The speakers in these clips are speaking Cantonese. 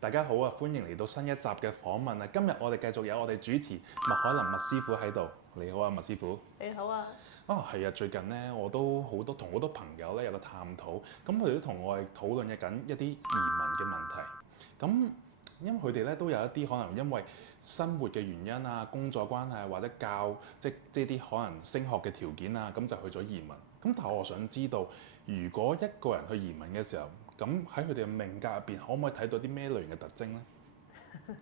大家好啊，歡迎嚟到新一集嘅訪問啊！今日我哋繼續有我哋主持麥海林麥師傅喺度。你好啊，麥師傅。你好啊。係啊，最近咧我都同好多朋友咧有個探討，咁佢哋都同我哋討論緊一啲移民嘅問題。咁因為佢哋咧都有一啲可能因為生活嘅原因啊、工作關係或者即係啲可能升學嘅條件啊，咁就去咗移民。咁但係我想知道，如果一個人去移民嘅時候，咁喺佢哋嘅命格入邊，可唔可以睇到啲咩類型嘅特徵咧？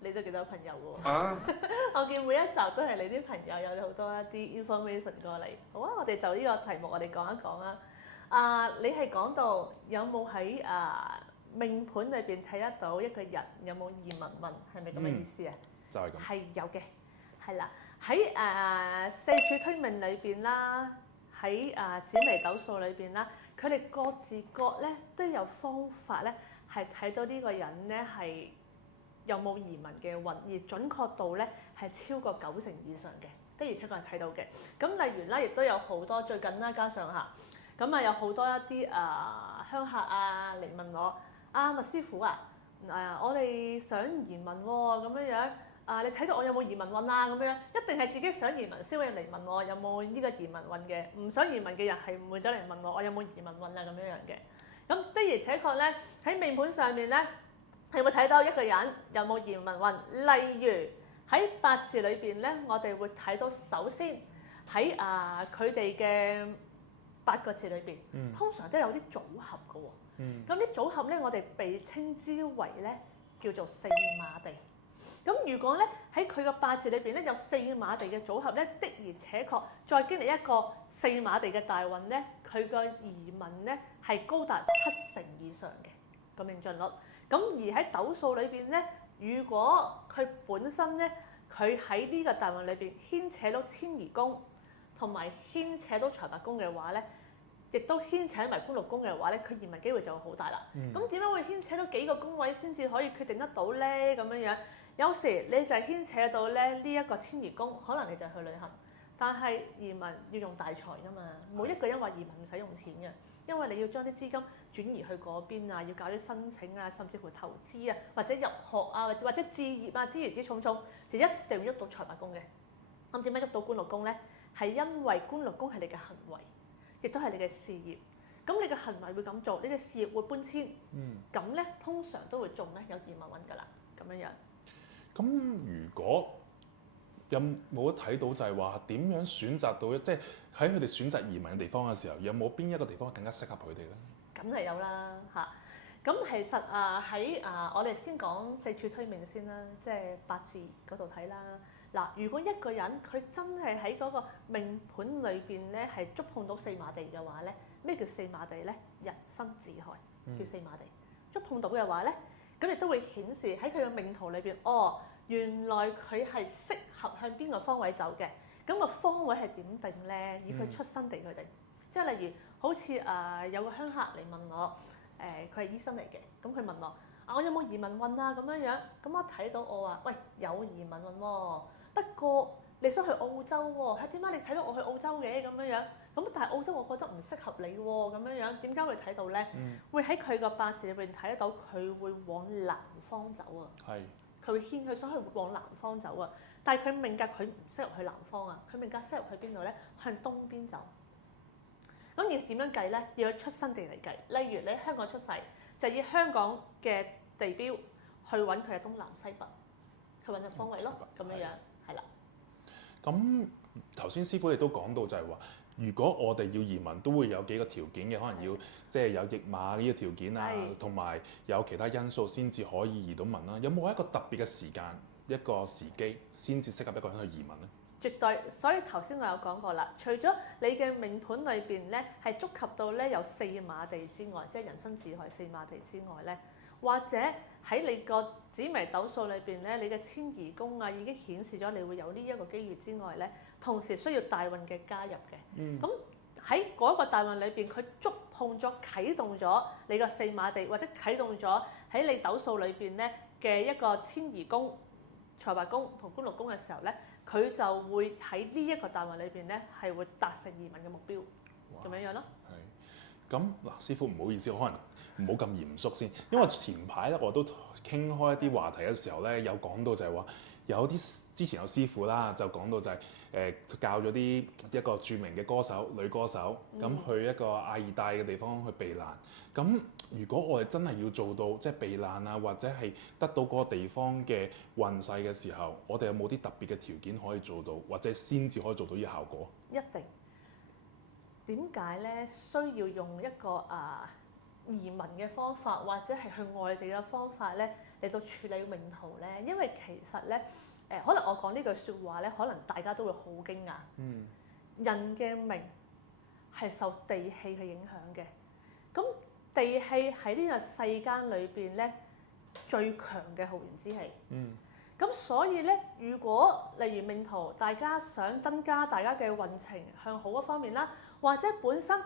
你都幾多朋友喎？我見每一集都係你啲朋友有好多一啲 information 過嚟。好啊，我哋就呢個題目我哋講一講啊。你係講到有冇喺命盤裏邊睇得到一個人有冇移民運，係咪咁嘅意思啊？就係咁。係有嘅，係啦。喺四柱推命裏邊啦，喺紫微斗數裏邊啦，佢哋各自各咧都有方法咧，係睇到呢個人咧係有冇移民嘅運，而準確度咧係超過90%以上嘅，的而且確係睇到嘅。咁例如啦，亦都有好多最近啦，加上咁有好多一啲鄉客嚟問我麥師傅我哋想移民喎，咁樣你睇到我有冇移民運啊？咁樣一定係自己想移民先會嚟問我有冇呢個移民運嘅，唔想移民嘅人係唔會走嚟問我有冇移民運啊咁樣嘅。咁的而且確咧喺命盤上面咧係會睇到一個人有冇移民運。例如喺八字裏邊咧，我哋會睇到首先喺佢哋嘅8個字裏邊，通常都有啲組合嘅喎。咁啲組合咧，我哋被稱之為咧叫做四馬地。咁如果咧喺佢個八字裏邊咧有四馬地嘅組合咧，的而且確再經歷一個四馬地嘅大運咧，佢個移民咧係高達70%以上嘅個命進率。咁而喺斗數裏邊咧，如果佢本身咧佢喺呢個大運裏邊牽扯到遷移宮同埋牽扯到財帛宮嘅話咧，亦都牽扯埋官祿宮嘅話咧，佢移民機會就會好大啦。咁點解會牽扯到幾個宮位先至可以決定得到咧？咁樣有時你就係牽扯到咧呢一個遷移宮，可能你就係去旅行，但係移民要用大財㗎嘛。冇一個人話移民唔使用錢嘅，因為你要將啲資金轉移去嗰邊啊，要搞啲申請啊，甚至乎投資啊，或者入學啊，或者置業啊，諸如此種，就一定要喐到財帛宮嘅。咁點解喐到官祿宮咧？係因為官祿宮係你嘅行為，亦都係你嘅事業。咁你嘅行為會咁做，你嘅事業會搬遷。咁咧通常都會中咧有移民運㗎啦，咁樣。咁如果有冇得睇到就係話點樣選擇到，即係喺佢哋選擇移民嘅地方嘅時候，有冇邊一個地方更加適合佢哋咧？梗係有啦嚇。咁其實喺我哋先講四柱推命先啦，即係八字嗰度睇啦。嗱，如果一個人佢真係喺嗰個命盤裏邊咧係觸碰到四馬地嘅話咧，咩叫四馬地咧？日生自害叫四馬地。觸碰到嘅話咧，咁亦都會顯示喺佢嘅命圖裏邊，原來佢係適合向邊個方位走嘅。咁個方位係點定咧？以佢出生地去定。即係例如好似有個鄉客嚟問我，佢係醫生嚟嘅，咁佢問我我有冇移民運啊？咁樣，咁我睇到我話喂，有移民運喎，不過你想去澳洲喎，係點解你睇到我去澳洲嘅咁樣？咁但係澳洲我覺得唔適合你喎，咁樣點解會睇到咧？會喺佢個八字裏邊睇得到，佢會往南方走啊。係。佢會佢想去往南方走啊，但係佢命格佢唔適合去南方啊，佢命格適合去邊度咧？向東邊走。咁而點樣計咧？要喺出生地嚟計。例如你喺香港出世，就以香港嘅地標去揾佢嘅東南西北，去揾個方位咯。咁樣係啦。咁頭先師傅你都講到就係話，如果我哋要移民，都會有幾個條件嘅，可能要即係有驛馬呢個條件啊，同埋有其他因素先至可以移到民啦。有冇一個特別嘅時間、一個時機先至適合一個人去移民咧？絕對，所以頭先我有講過啦，除咗你嘅命盤裏邊咧係觸及到咧有四馬地之外，即係人生自害四馬地之外咧，或者喺你個紫微斗數裏邊咧，你嘅遷移宮已經顯示咗你會有呢一個機遇之外咧，同時需要大運嘅加入嘅。咁喺嗰個大運裏邊，佢觸碰咗、啟動咗你個四馬地，或者啟動咗喺你斗數裏邊咧嘅一個遷移宮、財帛宮同官祿宮嘅時候咧，佢就會喺呢一個大運裏邊咧係會達成移民嘅目標，咁樣咯。係。咁嗱，師傅唔好意思，可能唔好咁嚴肅先，因為前排咧我都傾開一啲話題嘅時候咧，有講到就係話有啲之前有師傅啦，就講到就係教咗一個著名嘅歌手女歌手，咁去一個亞熱帶嘅地方去避難。咁如果我哋真係要做到即係避難啊，或者係得到嗰個地方嘅運勢嘅時候，我哋有冇啲特別嘅條件可以做到，或者先至可以做到呢個效果？一定。點解咧？需要用一個移民嘅方法，或者係去外地嘅方法咧嚟到處理命途咧？因為其實咧可能我講呢句説話咧，可能大家都會好驚訝。人嘅命係受地氣去影響嘅。咁地氣喺呢個世間裏邊咧最強嘅浩然之氣。咁所以咧，如果例如命途，大家想增加大家嘅運程向好一方面啦，或者本身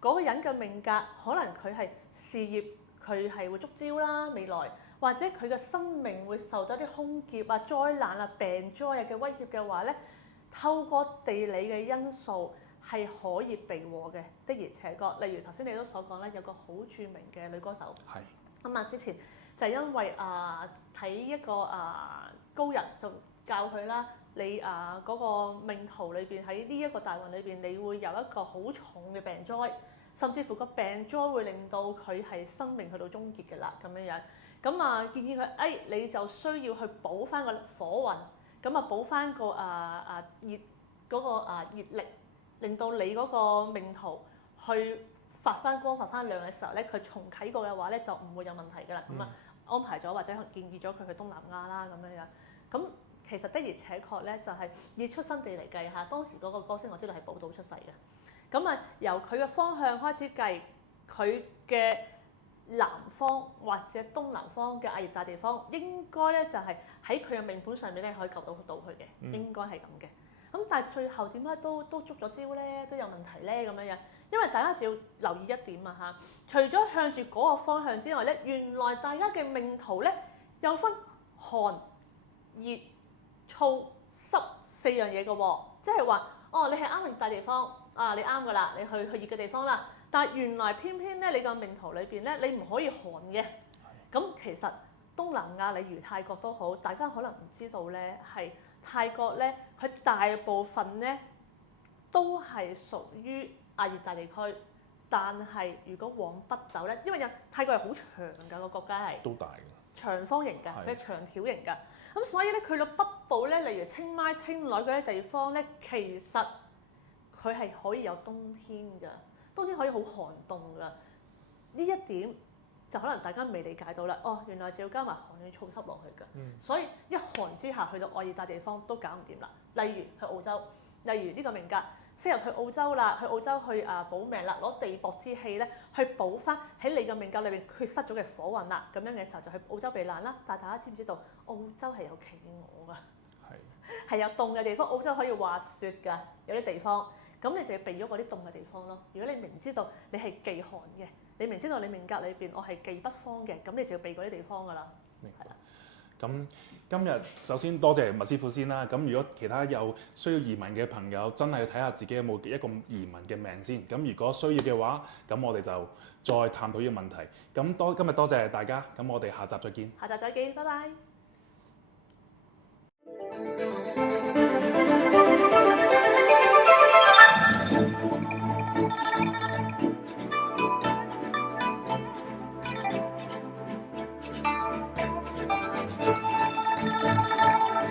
嗰個人嘅命格，可能佢係事業佢係會觸礁啦，未來或者佢嘅生命會受到啲空劫啊、災難啊、病災啊嘅威脅嘅話咧，透過地理嘅因素係可以避禍嘅，的而且確。例如頭先你都所講咧，有個好著名嘅女歌手，咁之前就係因為睇一個高人就教佢啦，你嗰個命途裏邊喺呢一個大運裏邊，你會有一個好重嘅病災，甚至乎個病災會令到佢係生命去到終結嘅啦，咁樣樣。咁建議佢你就需要去補翻個火運，咁補翻個熱嗰個熱力，令到你嗰個命途去發翻光、發翻亮嘅時候咧，佢重啟過嘅話咧，就唔會有問題㗎啦。安排咗或者建議咗佢去東南亞啦，咁樣樣。咁其實的而且確咧，就係以出生地嚟計下，當時嗰個歌星我知道係寶島出世嘅。咁由佢嘅方向開始計，佢嘅南方或者東南方嘅亞熱帶地方，應該咧就係喺佢嘅命盤上面咧可以救到佢嘅，應該係咁嘅。咁但係最後點解都捉咗招咧，都有問題咧咁樣樣？因為大家就要留意一點除咗向住嗰個方向之外咧，原來大家嘅命途咧有分寒、熱、燥、濕4樣嘢嘅喎，即係話你係啱熱帶地方你啱㗎啦，你去熱嘅地方啦。但係原來偏偏咧，你個命途裏邊咧，你唔可以寒嘅。咁其實東南亞例如泰國都好，大家可能唔知道咧，係泰國咧，佢大部分咧都係屬於亞熱帶地區，但係如果往北走咧，因為泰國係好長㗎，個國家係都大嘅，長方形㗎，佢係長條形㗎。咁所以咧，佢到北部咧，例如清邁、清萊嗰啲地方咧，其實佢係可以有冬天㗎，冬天可以好寒凍㗎。呢一點就可能大家未理解到啦。原來就要加埋寒暖燥濕落去㗎。所以一寒之下去到亞熱帶地方都搞唔掂啦。例如去澳洲，例如呢個命格適合去澳洲啦，去澳洲去補命啦，攞地薄之氣咧去補翻喺你嘅命格裏邊缺失咗嘅火運啦。咁樣嘅時候就去澳洲避難啦。但係大家知唔知道澳洲係有企鵝㗎？係有凍嘅地方，澳洲可以滑雪㗎，有啲地方。咁你就要避咗嗰啲凍嘅地方咯。如果你明知道你係忌寒嘅，你明知道你命格裏邊我係忌北方嘅，咁你就要避嗰啲地方㗎啦。係啦。咁今日首先多謝麥師傅先啦。咁如果其他有需要移民嘅朋友，真係要睇下自己有冇一個移民嘅命先。咁如果需要嘅話，咁我哋就再探討呢個問題。咁今日多謝大家。咁我哋下集再見。下集再見，拜拜。